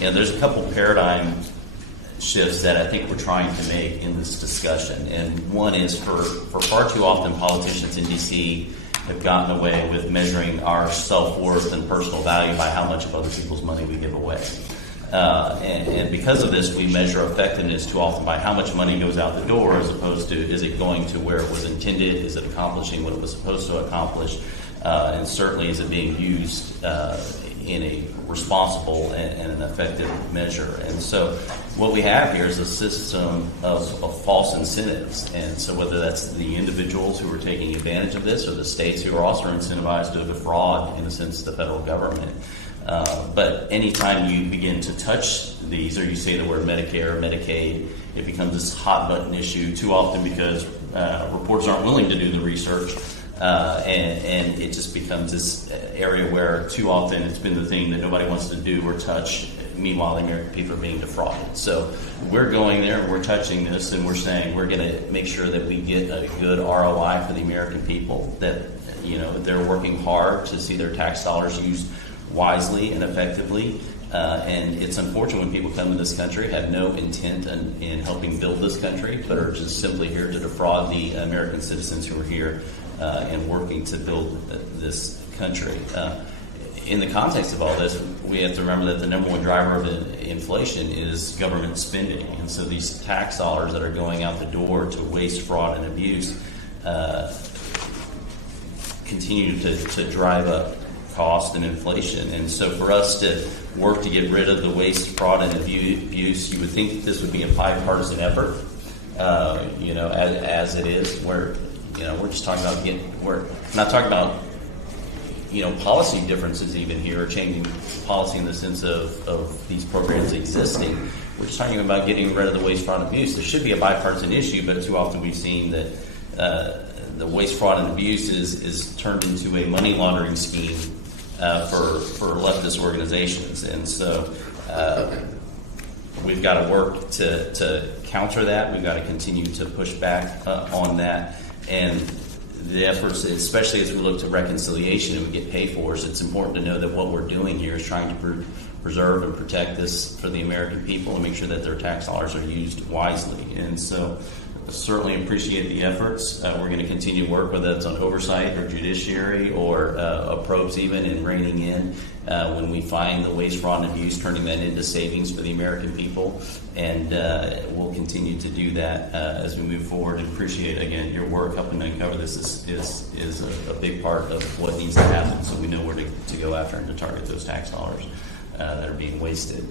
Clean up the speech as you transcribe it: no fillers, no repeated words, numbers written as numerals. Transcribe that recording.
there's a couple paradigm shifts that I think we're trying to make in this discussion. And one is for far too often politicians in D.C. have gotten away with measuring our self-worth and personal value by how much of other people's money we give away. And because of this, we measure effectiveness too often by how much money goes out the door as opposed to is it going to where it was intended, is it accomplishing what it was supposed to accomplish, and certainly is it being used in a responsible and an effective measure. And so what we have here is a system of false incentives. And so whether that's the individuals who are taking advantage of this or the states who are also incentivized to defraud, in a sense, the federal government. But anytime you begin to touch these, or you say the word Medicare or Medicaid, it becomes this hot button issue too often because reporters aren't willing to do the research. And it just becomes this area where too often it's been the thing that nobody wants to do or touch. Meanwhile, the American people are being defrauded. So we're going there and we're touching this and we're saying we're going to make sure that we get a good ROI for the American people, that they're working hard to see their tax dollars used wisely and effectively. And it's unfortunate when people come to this country, have no intent in helping build this country, but are just simply here to defraud the American citizens who are here and working to build this country. In the context of all this, we have to remember that the number one driver of inflation is government spending. And so these tax dollars that are going out the door to waste, fraud, and abuse continue to drive up cost and inflation. And so for us to work to get rid of the waste, fraud, and abuse, you would think that this would be a bipartisan effort, as it is, where we're just talking about we're not talking about policy differences even here, or changing policy in the sense of these programs existing. We're just talking about getting rid of the waste, fraud, and abuse. There should be a bipartisan issue, but too often we've seen that the waste, fraud, and abuse is turned into a money laundering scheme for leftist organizations. And so we've got to work to counter that. We've got to continue to push back on that. And the efforts, especially as we look to reconciliation and we get paid for us, it's important to know that what we're doing here is trying to preserve and protect this for the American people and make sure that their tax dollars are used wisely. And so I certainly appreciate the efforts. We're going to continue to work, whether it's on oversight or judiciary or probes even, and reining in when we find the waste, fraud, and abuse, turning that into savings for the American people. And we'll continue to do that as we move forward, and appreciate, again, your work helping uncover this is a big part of what needs to happen, so we know where to go after and to target those tax dollars that are being wasted.